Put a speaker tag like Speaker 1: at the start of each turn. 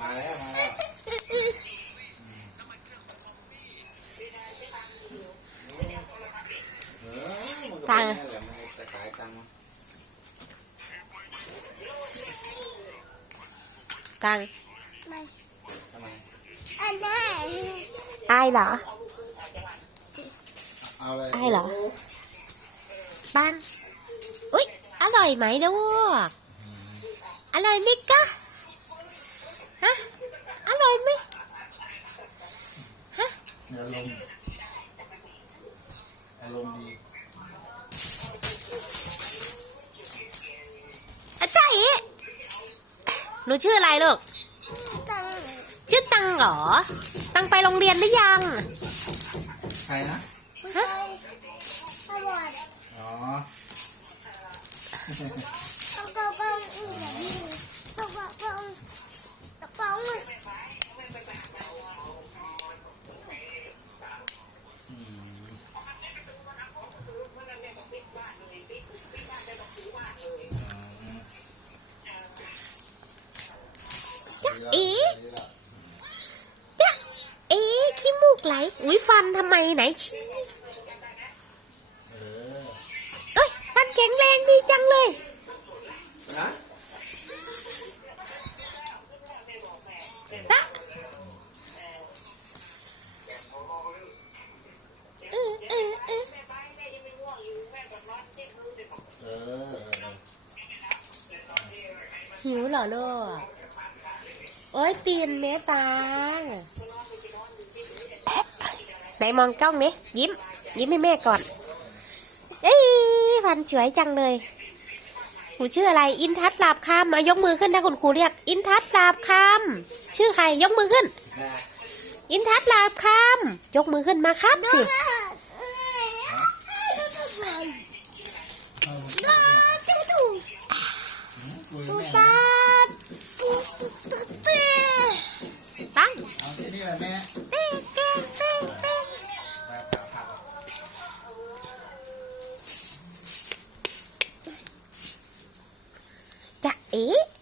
Speaker 1: มาแล้วมาแล้วเออมันก็เป็นแค่แหละมันจะขายตังค์
Speaker 2: กลาง
Speaker 3: ไม่
Speaker 1: ทำไม
Speaker 3: อันนั้น
Speaker 2: อายเฮะ อร่อยไหมฮะ
Speaker 1: อารมณ์อารมณ์ดี
Speaker 2: อาจารย์อีหนูชื่ออะไรลูก
Speaker 3: ตัง
Speaker 2: ชื่อตังเหรอ ตังไปโรงเรียนหรือยัง
Speaker 1: ใครนะ
Speaker 3: ผู้ชายตำรวจ
Speaker 1: อ๋อ
Speaker 3: ต้องกระป๋องอืมแบบนี้ต้องกระป๋องกระป๋ อง
Speaker 1: อืม
Speaker 2: จ๊ะเอ๋
Speaker 1: ดีแล้ว
Speaker 2: จ๊ะเอ๋ขี้มูกไหล อุ๊ยฟันทำไมไหนชี้
Speaker 1: เออ
Speaker 2: เอ้ย ฟันแข็งแรงดีจังเลย
Speaker 1: นะ
Speaker 2: ตะ หิวเหรอลูกโอ้ยตีนเมตาไหนมองกล้องนี้ยิ้ม ยิ้มให้แม่ก่อน เอ้ยฟันสวยจังเลยหูชื่ออะไร อินทัศลาบคำมายกมือขึ้นถ้าคุณครูเรียก อินทัศลาบคำชื่อใครยกมือขึ้น อินทัศลาบคำยกมือขึ้นมาครับสิ
Speaker 3: ดูตา じゃ！